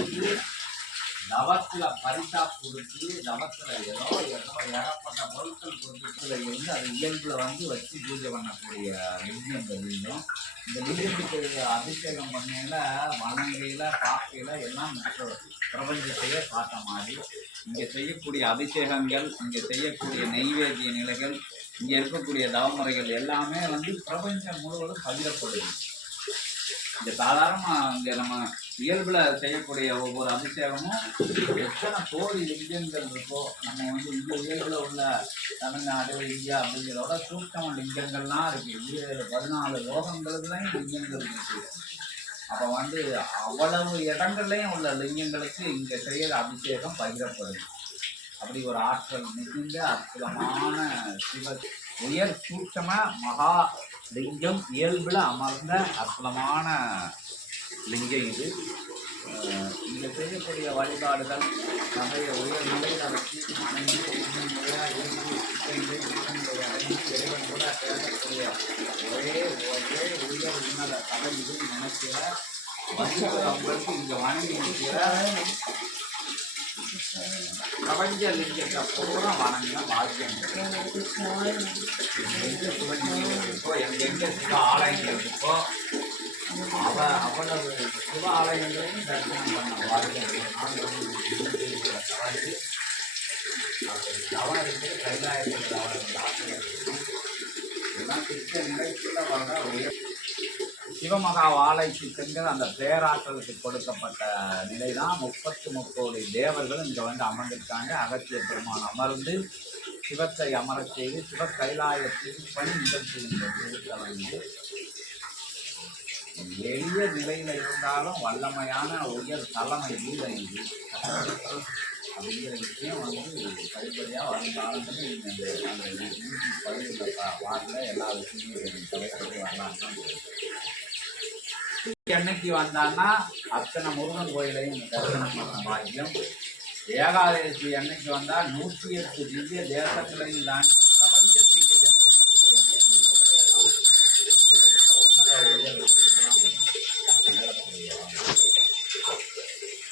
வந்து தவத்துல பரிசா கொடுத்து நவத்தில் ஏதோ ஏதோ ஏகப்பட்ட பொருட்கள் கொடுத்துல இருந்து அது இயல்பில் வந்து வச்சு பூஜை பண்ணக்கூடிய லிங்கம் இந்த லிங்கம் இந்த லிங்கத்துக்கு அபிஷேகம் பண்ணையில் வணங்கையில காக்கையில் எல்லாம் பிரபஞ்சத்தையே பார்த்த மாதிரி. இங்கே செய்யக்கூடிய அபிஷேகங்கள் இங்கே செய்யக்கூடிய நெய்வேத்திய நிலைகள் இங்கே இருக்கக்கூடிய தவமுறைகள் எல்லாமே வந்து பிரபஞ்சம் முழுவதும் பகிரப்படுது. இந்த சாதாரணமாக இங்க நம்ம இயல்புல செய்யக்கூடிய ஒவ்வொரு அபிஷேகமும் எத்தனை கோடி லிங்கங்கள் இருக்கோ நம்ம வந்து இந்த இயல்புல உள்ள தமிழ்நாடு இந்தியா அப்படிங்கிறதோட சூட்சம லிங்கங்கள்லாம் இருக்கு. இது பதினாலு லோகங்களுக்குலாம் லிங்கங்கள் இருக்கு. அப்போ வந்து அவ்வளவு இடங்கள்லையும் உள்ள லிங்கங்களுக்கு இங்க செய்யற அபிஷேகம் பகிரப்படுது. அப்படி ஒரு ஆற்றல் மிகுந்த அற்புதமான சிவ உயர் சூட்சம மகா லிங்கம் இயல்பில் அமர்ந்த அற்புதமான லிங்கம் இது. இங்கே செய்யக்கூடிய வழிபாடுகள் நிறைய உயர் நிலையில் வச்சு மனைவி உண்மையாக இருந்து சித்தையிலே சித்தங்களை அடைந்து இறைவன் கூட பேசக்கூடிய ஒரே ஒரே உயர் உன்னத கலை இது நினைக்கிற வசிக்கிறவங்களுக்கு இங்கே வணங்கி இருக்கிற பிரபஞ்ச லிங்கத்தை பூரா வணங்கின பாக்கியம் எங்க சிவலிங்கம் இருக்கோ எங்கெங்க சிவ ஆலயங்கள் இருக்கோ அவ அவ்வளவு சிவ ஆலயங்களையும் தரிசனம் பண்ண வாழ்க்கை தவறுக்கு கைலாயத்தில் தவறு இதெல்லாம் திட்ட நிலைக்குள்ள வர்ற உயர் சிவமகா வாழைக்கு சென்று அந்த பேராற்றலுக்கு கொடுக்கப்பட்ட நிலை தான் முப்பத்து முக்கோடி தேவர்களும் இங்கே வந்து அமர்ந்திருக்காங்க. அகத்திய பெருமான் அமர்ந்து சிவத்தை அமரச் செய்து சிவ கைலாயத்தில் பணி நிகழ்த்துகின்றது எளிய நிலையில் இருந்தாலும் வல்லமையான உயர் தலைமை வீர இது. அப்படிங்கிற விஷயம் வந்து படிப்படியாக வரும் இந்த அந்த நூற்றி பதினொன்று வார்டில் எல்லா விஷயமும் தலைப்படி வரலாம்னு என்னைக்கு வந்தான்னா அத்தனை முருகன் கோயிலையும் தரிசனம் பண்ண பாக்கியம். ஏகாதசி என்னைக்கு வந்தா நூற்றி எட்டு திவ்ய தேசத்திலையும் தான் பிரபஞ்ச திவ்ய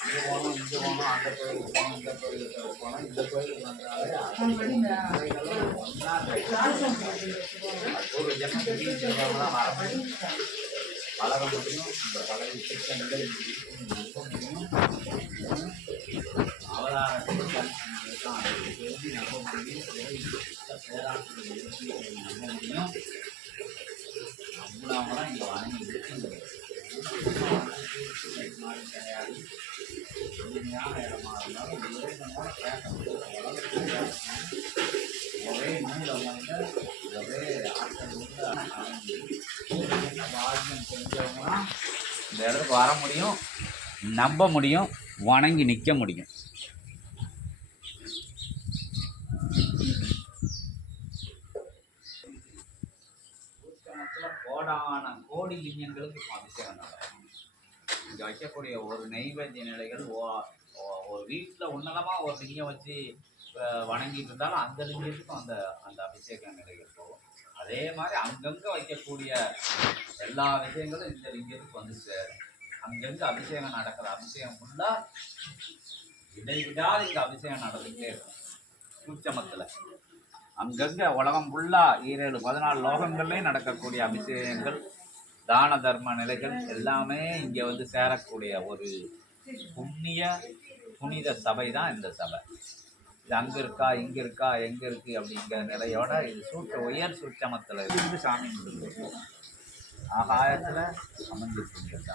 அங்கே அந்த கோயிலுக்கு போகணும் இந்த கோயிலுக்கு போகணும் இந்த கோயிலுக்கு வந்தாலே ஒன்றா ஒரு ஜென்மத்துக்கு செல்வங்க வர முடியும் வளர முடியும் இந்த பழைய திட்டங்கள் முடியும் அவதாரத்தை தெரிஞ்சு நம்ப முடியும் பேராற்றல் நம்ப முடியும் நம்மளாம தான் இங்கே வணங்கி இருக்குங்கிறது கிடையாது எளிமையான இடமா இருந்தாலும் இறைவனோட பேச முடியும் ஒரே நூல் அமர்ந்த ஒரே ஆற்றல் உள்ள இருக்கிறவங்களாம் இந்த இடத்துக்கு வர முடியும் நம்ப முடியும் வணங்கி நிற்க முடியும். கோடான கோடி லிங்கங்களுக்கு அபிஷேகம் நடக்கும். இங்கே வைக்கக்கூடிய ஒரு நெய்வேத்திய நிலைகள் ஓ- ஒரு வீட்டில் உன்னதமாக ஒரு லிங்கம் வச்சு வணங்கிட்டு இருந்தாலும் அந்த லிங்கத்துக்கும் அந்த அந்த அபிஷேக நிலைகள் போகும். அதே மாதிரி அங்கங்கே வைக்கக்கூடிய எல்லா விஷயங்களும் இந்த லிங்கத்துக்கு வந்து சேரும் அங்கங்கே அபிஷேகம் நடக்கிற அபிஷேகம் ஃபுல்லாக இடைவிடாது இங்கே அபிஷேகம் நடந்துகிட்டே இருக்கும். சூட்சமத்தில். அங்கங்கே உலகம் ஃபுல்லாக ஈரேழு பதினாலு லோகங்கள்லேயும் நடக்கக்கூடிய அபிஷேகங்கள் தான தர்ம நிலைகள் எல்லாமே இங்கே வந்து சேரக்கூடிய ஒரு புண்ணிய புனித சபை தான் இந்த சபை. இது அங்கே இருக்கா இங்கே இருக்கா எங்கே இருக்குது அப்படிங்கிற நிலையோட இது சூட்ட உயர் சுற்றமத்தில் இருந்து சாமி முடிஞ்சு ஆகாயத்தில் அமைஞ்சிருக்கு